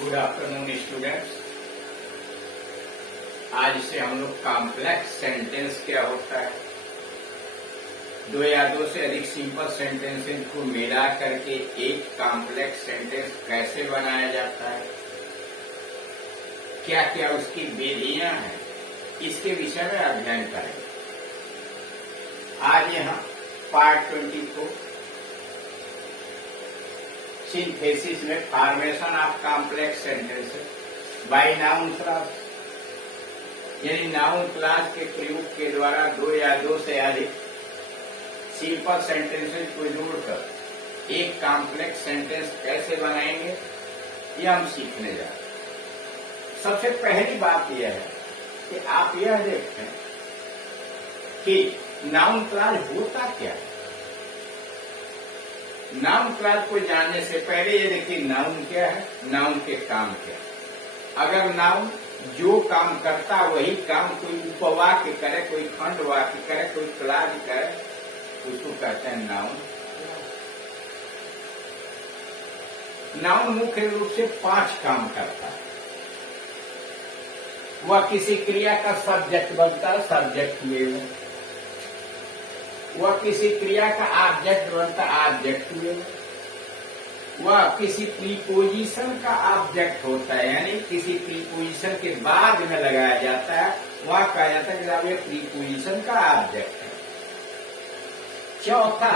Good afternoon students. आज से हम लोग कॉम्प्लेक्स सेंटेंस क्या होता है, दो या दो से अधिक सिंपल सेंटेंसेस को मिला करके एक कॉम्प्लेक्स सेंटेंस कैसे बनाया जाता है, क्या क्या उसकी विधियां हैं, इसके विषय में अध्ययन करेंगे। आज यहाँ पार्ट 24 सिंथेसिस में formation of complex sentences bye noun class, यानी नाउन क्लास के प्रयोग के द्वारा दो या दो से अधिक सिंपल सेंटेंसेस को जोड़कर एक कॉम्प्लेक्स सेंटेंस कैसे बनाएंगे, यह हम सीखने जा रहे हैं। सबसे पहली बात यह है कि आप यह देखते हैं कि नाउन क्लास होता क्या है। नाउन क्लास को जानने से पहले ये देखिए नाउन क्या है, नाउन के काम क्या है। अगर नाउन जो काम करता वही काम कोई उपवाक्य करे, कोई खंड वाक्य करे, कोई क्लाज करे, उसको कहते हैं नाउन। नाउन मुख्य रूप से 5 काम करता है। वह किसी क्रिया का सब्जेक्ट बनता है, सब्जेक्ट हुए में। वह किसी क्रिया का ऑब्जेक्ट बनता है, ऑब्जेक्ट हुए में। वह किसी प्रीपोजिशन का ऑब्जेक्ट होता है, यानी किसी प्रीपोजिशन के बाद में लगाया जाता है, वह कहा जाता है कि अब ये प्रीपोजिशन का ऑब्जेक्ट है। चौथा,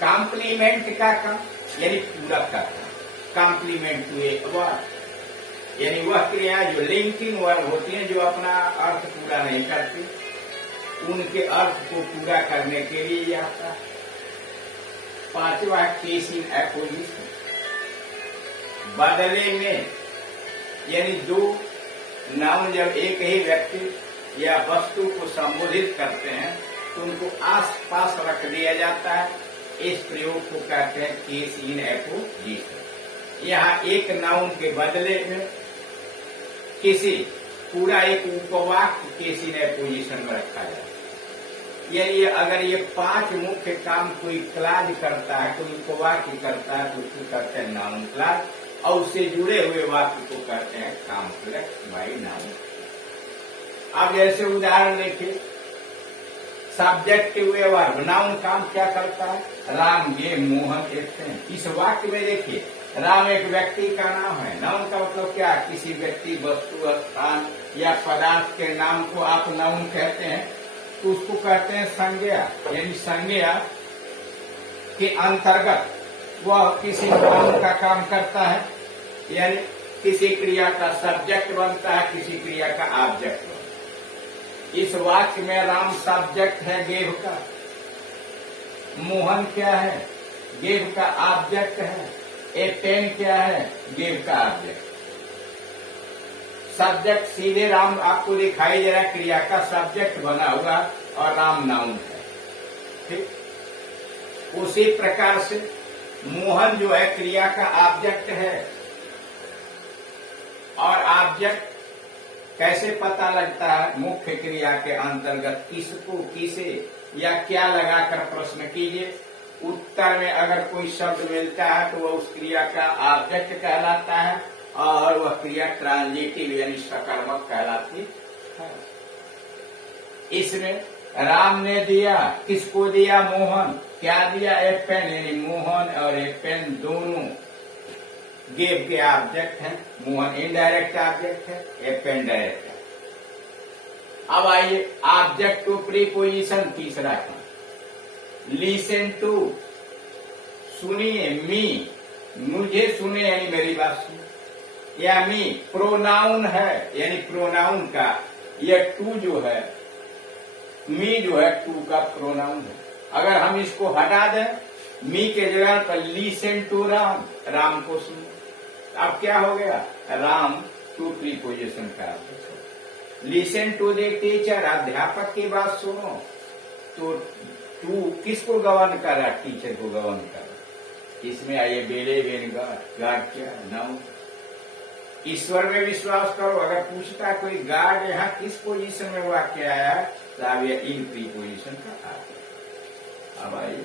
कॉम्प्लीमेंट का काम, यानी पूरक का काम। कॉम्प्लीमेंट हुए वह, यानी वह क्रिया जो लिंकिंग वर्ब होती है, जो अपना अर्थ पूरा नहीं करती, उनके अर्थ को पूरा करने के लिए आता है। पांचवा, केस इन एपोजिशन, बदले में, यानी दो नाउन जब एक ही व्यक्ति या वस्तु को संबोधित करते हैं तो उनको आस पास रख दिया जाता है। इस प्रयोग को कहते हैं केस इन एपोजिशन। यहाँ एक नाउन के बदले में किसी पूरा एक उपवाक्य केस इन एपोजिशन में रखा जाता है। यानी अगर ये 5 मुख्य काम कोई क्लाज करता है, कोई उपवाक्य करता है, तो उसको कहते हैं नाउन क्लाज, और उससे जुड़े हुए वाक्य को कहते हैं कॉम्प्लेक्स बाय नाउन। अब जैसे उदाहरण देखिए, सब्जेक्ट हुए वर्ब, नाउन काम क्या करता है, राम ये मोहन देखते हैं। इस वाक्य में देखिए, राम एक व्यक्ति का नाम है। नाउन का मतलब क्या, किसी व्यक्ति, वस्तु, स्थान या पदार्थ के नाम को आप नाउन कहते हैं तो उसको कहते हैं संज्ञा। यानी संज्ञा के अंतर्गत वह किसी नाउन का काम करता है, यानी किसी क्रिया का सब्जेक्ट बनता है, किसी क्रिया का ऑब्जेक्ट बनता है। इस वाक्य में राम सब्जेक्ट है गेव का, मोहन क्या है, गेव का ऑब्जेक्ट है, ए पेन क्या है, गेव का ऑब्जेक्ट। सब्जेक्ट सीधे राम आपको दिखाई दे रहा है, क्रिया का सब्जेक्ट बना हुआ और राम नाउन है। ठीक उसी प्रकार से मोहन जो है क्रिया का ऑब्जेक्ट है, और ऑब्जेक्ट कैसे पता लगता है, मुख्य क्रिया के अंतर्गत किसको, किसे या क्या लगाकर प्रश्न कीजिए। उत्तर में अगर कोई शब्द मिलता है तो वह उस क्रिया का ऑब्जेक्ट कहलाता है, और वह क्रिया ट्रांजिटिव यानी सकारात्मक कहलाती है। इसमें राम ने दिया, किसको दिया, मोहन। क्या दिया, ए पेन, यानी मोहन और ए पेन दोनों गेव के ऑब्जेक्ट हैं। मोहन इनडायरेक्ट ऑब्जेक्ट है, ए पेन डायरेक्ट है। अब आइए ऑब्जेक्ट टू प्रीपोजिशन, तीसरा काम, लिसन टू, सुनिए, मी, मुझे सुने यानी मेरी बात सुने, या मी प्रोनाउन है, यानी प्रोनाउन का यह टू जो है, मी जो है टू का प्रोनाउन है। अगर हम इसको हटा दें, मी के जगह पर लिसन टू राम, राम को सुनो, अब क्या हो गया, राम टू प्रीपोजिशन का। लिसन टू द टीचर, अध्यापक की बात सुनो, तो टू किसको गवर्न कर रहा, टीचर को गवर्न कर रहा। इसमें आइए बेले बेन गार्ड क्या, नाउन। ईश्वर में विश्वास करो, अगर पूछता है कोई गार्ड यहाँ किस पोजीशन में वाक्य आया है, तो अब यह इन प्रीपोजिशन का आता है। अब आइए,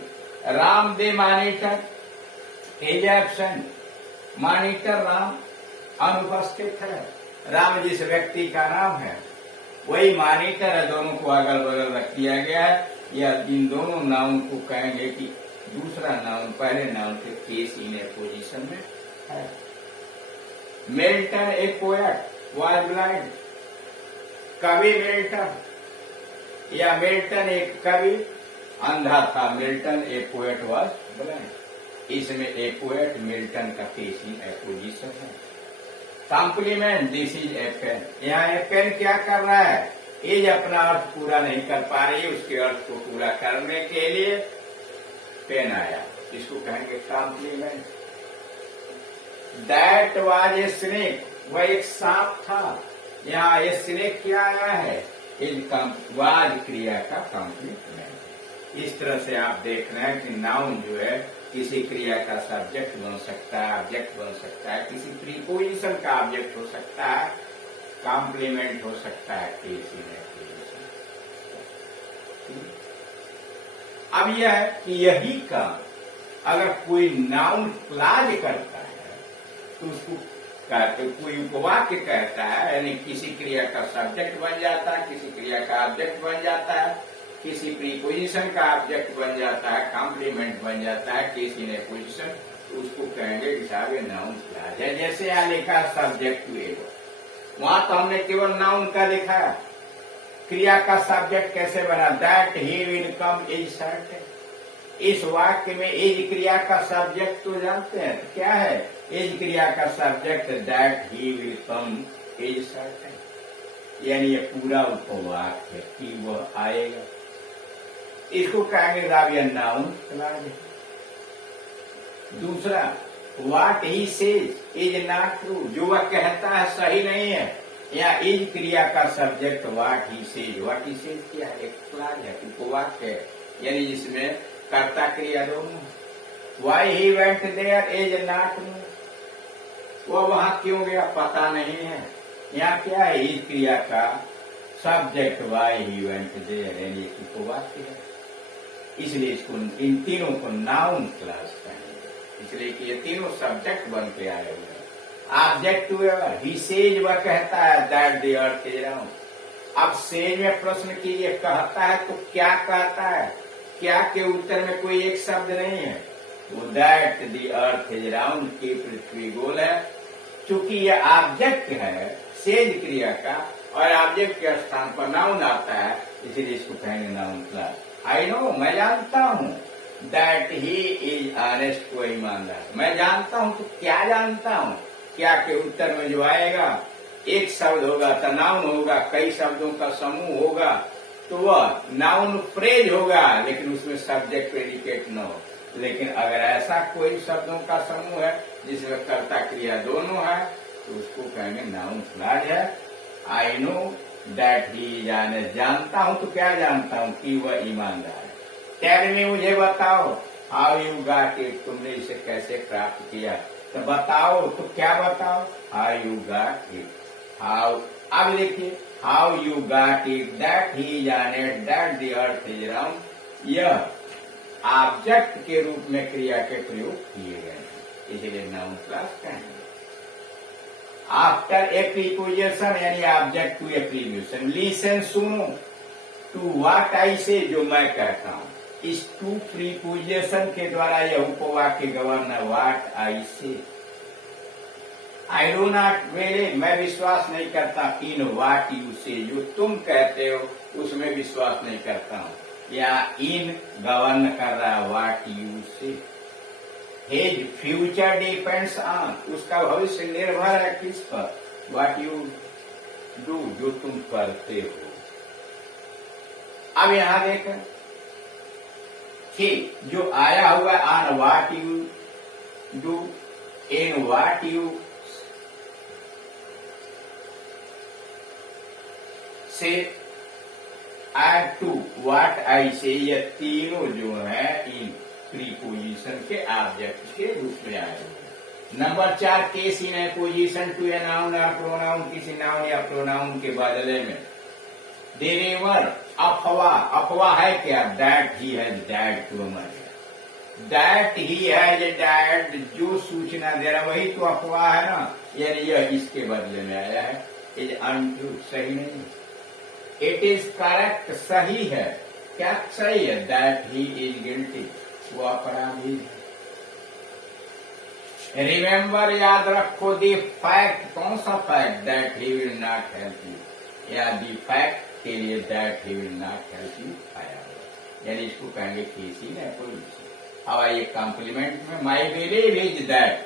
Ram the monitor is absent, monitor Ram अनुपस्थित है। राम जिस व्यक्ति का नाम है वही मॉनिटर है, दोनों को अगल बगल रख दिया गया है, या इन दोनों नाउन को कहेंगे कि दूसरा नाउन पहले नाउन के केस इन पोजीशन में है। Milton a poet was blind, कवि मिल्टन या मिल्टन एक कवि अंधा था। Milton a poet was blind, इसमें ए पोएट मिल्टन का केस इन पोजीशन है। Complement this is a pen, यहाँ ए पेन क्या कर रहा है, एज अपना अर्थ पूरा नहीं कर पा रही, उसके अर्थ को पूरा करने के लिए पेन आया, इसको कहेंगे complement. That was a snake, वह एक सांप था। यहाँ ए स्नेक क्या आया है, वाज क्रिया का कॉम्प्लीमेंट। इस तरह से आप देख रहे हैं कि नाउन जो है किसी क्रिया का सब्जेक्ट बन सकता है, ऑब्जेक्ट बन सकता है, किसी प्रीपोजिशन का ऑब्जेक्ट हो सकता है, कॉम्प्लीमेंट हो सकता है, किसी प्रीपोजिशन। अब यह है कि यही काम अगर कोई नाउन क्लाज करता है तो उसको कोई उपवाक्य कहता है, यानी किसी क्रिया का सब्जेक्ट बन जाता है, किसी क्रिया का ऑब्जेक्ट बन जाता है, किसी प्रीपोजिशन का ऑब्जेक्ट बन जाता है, कॉम्प्लीमेंट बन जाता है, किसी ने पोजिशन, तो उसको कहेंगे कि साहब ये नाउन क्लाज है। जैसे यहाँ लिखा सब्जेक्ट टू एगो, वहां तो हमने केवल नाउन का लिखा, क्रिया का सब्जेक्ट कैसे बना, that he will come is certain. इस वाक्य में एज क्रिया का सब्जेक्ट तो जानते हैं, तो क्या है एज क्रिया का subject, that he will come is certain, यानी ये पूरा उपवाक्य है कि वह आएगा, इसको कहेंगे साहब यह नाउन क्लाज है। दूसरा, what he says is not true, जो वह कहता है सही नहीं है, या इज क्रिया का subject what he says, what he says क्या है, एक क्लाज है, उपवाक्य है, यानी जिसमें कर्ता क्रिया दोनों। Why he went there is not no, वह वहां क्यों गया पता नहीं है, यहाँ क्या है इज क्रिया का subject why he went there, यानी एक उपवाक्य है, इसलिए इसको इन तीनों को नाउन क्लास कहेंगे, इसलिए कि ये तीनों सब्जेक्ट बन के आए हुए हैं। Object to ever, he says वह कहता है that the earth is round. अब सेज में प्रश्न कीजिए, कहता है तो क्या कहता है, क्या के उत्तर में कोई एक शब्द नहीं है, वो that the earth is round की पृथ्वी गोल है। चूंकि ये ऑब्जेक्ट है सेज क्रिया का और ऑब्जेक्ट के स्थान पर नाउन आता है, इसीलिए इसको कहेंगे नाउन क्लास। आई नो, मैं जानता हूँ, दैट ही इज ऑनेस्ट, को ईमानदार, मैं जानता हूँ तो क्या जानता हूँ, क्या के उत्तर में जो आएगा एक शब्द होगा तो नाउन होगा, कई शब्दों का समूह होगा तो वह नाउन फ्रेज होगा, लेकिन उसमें सब्जेक्ट प्रेडिकेट न हो। लेकिन अगर ऐसा कोई शब्दों का समूह है जिसमें कर्ता क्रिया दोनों है तो उसको कहेंगे नाउन क्लाज है। I know that he is honest, जानता हूं तो क्या जानता हूं कि वह ईमानदार है। टेल मी, मुझे बताओ, हाउ यू गॉट इट, तुमने इसे कैसे प्राप्त किया, तो बताओ, तो क्या बताओ, how you got it, how. अब देखिए, how you got it, that he is honest, that the earth is round, यह ऑब्जेक्ट के रूप में क्रिया के प्रयोग किए गए हैं, इसलिए नाउन क्लास कहेंगे। आफ्टर ए प्रीपोजिशन, यानी object to a preposition, listen, सुनो, टू व्हाट आई से, जो मैं कहता हूं, इस टू प्रीपोजिशन के द्वारा यह उपवाक्य गवर्न है, व्हाट आई से। आई डू नॉट बिलीव, मैं विश्वास नहीं करता, इन व्हाट यू से, जो तुम कहते हो उसमें विश्वास नहीं करता हूं, या इन गवर्न कर रहा है व्हाट यू से। हिज फ्यूचर डिपेंड्स ऑन, उसका भविष्य निर्भर है किस पर, व्हाट यू डू, जो तुम करते हो। अब यहां देखें कि जो आया हुआ on what you do, in what you से, एड टू व्हाट आई से, ये तीनों जो है इन प्रीपोजिशन के ऑब्जेक्ट के रूप में आए हुए। Number 4, case in a position to a noun या प्रोनाउन, किसी नाउन या प्रोनाउन के बदले में। देरेवर, अफवाह, अफवाह है क्या, that he has dead to a murder, that he है, ये दैट जो सूचना दे रहा वही तो अफवाह है ना, यानी यह इसके बदले में आया है। इज अनट्रू, सही नहीं। इट इज करेक्ट, सही है। क्या सही है? दैट ही इज गिल्टी, वो अपराधी है। रिमेम्बर, याद रखो, दी फैक्ट, कौन सा fact? That he will not help you, या दी फैक्ट के लिए that he will not help you आया हुआ, यानी इसको कहेंगे किसी ने कोई। अब आइए कॉम्प्लीमेंट में, माई बिलीव इज दैट।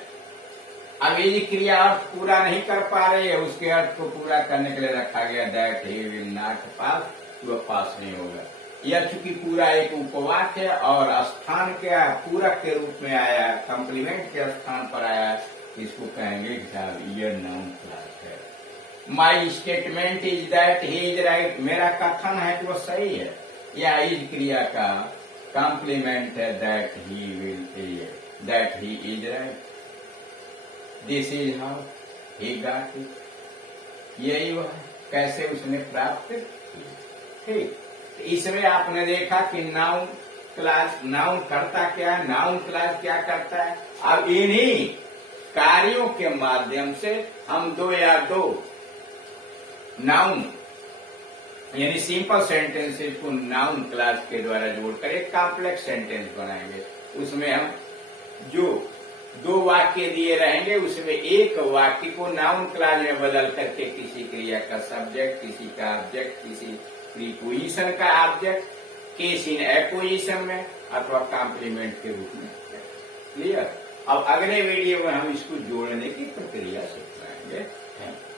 अब ये क्रिया अर्थ पूरा नहीं कर पा रही है, उसके अर्थ को पूरा करने के लिए रखा गया that he will not pass, वह पास नहीं होगा। यह चूंकि पूरा एक उपवाक्य है और स्थान क्या पूरक के रूप में आया है, कॉम्प्लीमेंट के स्थान पर आया है, इसको कहेंगे यह नाउन क्लास है। My statement is that he is right, मेरा कथन है कि वह सही है। यह इज क्रिया का कॉम्प्लीमेंट है, that he will, that he is right. This is how he got it, यही वह कैसे उसने प्राप्त किया। ठीक, इसमें आपने देखा कि नाउन क्लास, नाउन करता क्या है, नाउन क्लास क्या करता है। अब इन्हीं कार्यों के माध्यम से हम दो या दो नाउन यानी सिंपल सेंटेंसेस को नाउन क्लास के द्वारा जोड़कर एक कॉम्प्लेक्स सेंटेंस बनाएंगे। उसमें हम जो दो वाक्य दिए रहेंगे, उसमें एक वाक्य को नाउन क्लास में बदल करके किसी क्रिया का सब्जेक्ट, किसी का ऑब्जेक्ट, किसी प्रीपोजिशन का ऑब्जेक्ट, केस इन एपोजिशन में अथवा कॉम्प्लीमेंट के रूप में। क्लियर? अब अगले वीडियो में हम इसको जोड़ने की प्रक्रिया सिखाएंगे। Thank you.